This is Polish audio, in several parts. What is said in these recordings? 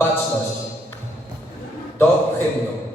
Baczność. Do hymnu.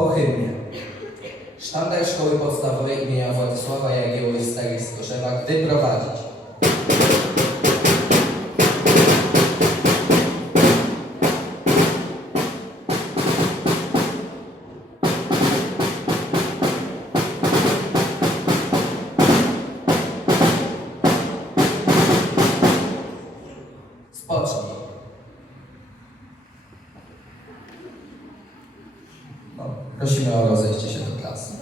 Po hymnie. Sztandar Szkoły Podstawowej imienia Władysława Jagiełły z Starych Skoszewak wyprowadzić. Spocznij. No, prosimy o rozejście się do klasy.